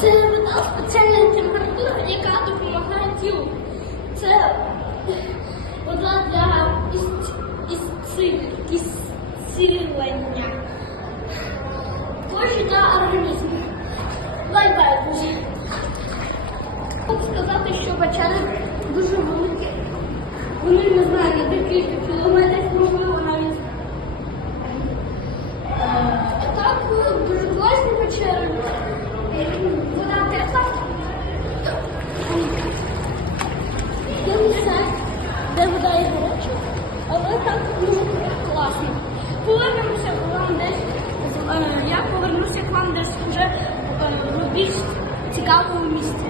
Червоне вода спеціальна температура, яка допомагає тілу. Це вода для ісцілення. Кожі та організму. Бай-бай, друзі. Хочу сказати, що бачани дуже великі. Вони не знаю, на декілька кілометрів, вода гаряча, але так дуже класно. Повернемося к вам десь. Я повернуся к вам десь вже е, в більш цікавому місці.